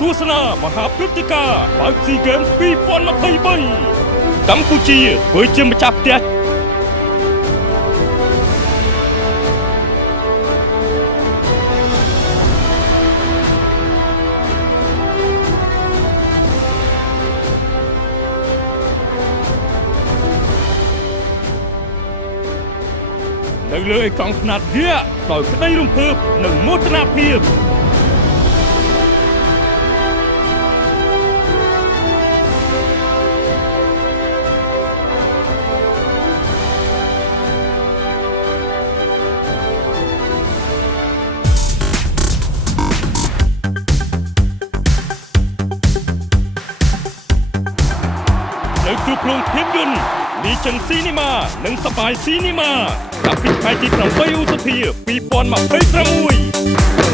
ទស្សនាមហាព្រឹត្តិការណ៍បើកស៊ីហ្គេម2023កម្ពុជាធ្វើជាម្ចាស់ផ្ទះនៅលើអេក្រង់ខ្នាតយក្សដោយក្តីរំភើបនិងមោទនភាពនៅគ្រប់គ្រងភាពយន្តលីចឹងស៊ីនីម៉ានិងសបាយស៊ីនីម៉ាចាប់ពីថ្ងៃទី8ឧសភា2026